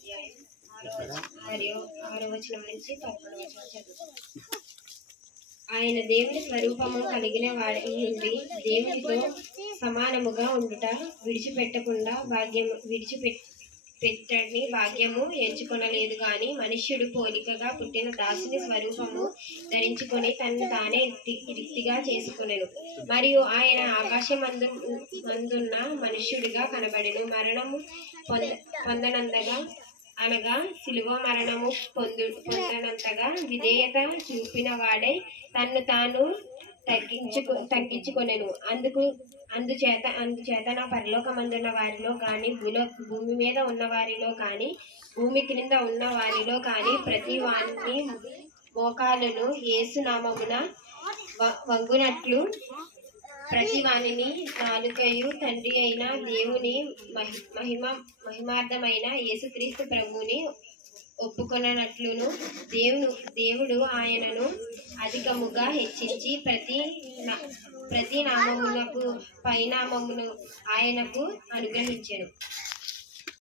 అధ్యాయం 6వ వచనం నుంచి 11వ వచనం చదువుతాం. ఆయన దేవుని స్వరూపము కలిగిన వాడి నుండి దేవునితో సమానముగా ఉండుట విడిచిపెట్టకుండా విడిచిపెట్టని భాగ్యము ఎంచుకొనలేదు గాని మనుష్యుడు పోలికగా పుట్టిన దాసుని స్వరూపము ధరించుకొని తనను తానే రిక్తిగా చేసుకొనెను. మరియు ఆయన ఆకాశమందున్న మనుష్యుడిగా కనబడెను. మరణము పొందనంతగా అనగా శిలువ మరణము పొందనంతగా విధేయత చూపిన వాడై తన్ను తాను తగ్గించుకొనెను. అందుచేత నా పరలోకమందున్న వారిలో కానీ భూమి మీద ఉన్న వారిలో కానీ భూమి క్రింద ఉన్న వారిలో కానీ ప్రతి వాని మోకాలును యేసు నామమున వంగునట్లు ప్రతి వానిని నాలుకయు తండ్రి అయిన దేవుని మహిమార్థమైన యేసుక్రీస్తు ప్రభువుని ఒప్పుకొనట్లును దేవుడు ఆయనను అధికముగా హెచ్చించి ప్రతి నామమునకు పైనామమును ఆయనకు అనుగ్రహించెను.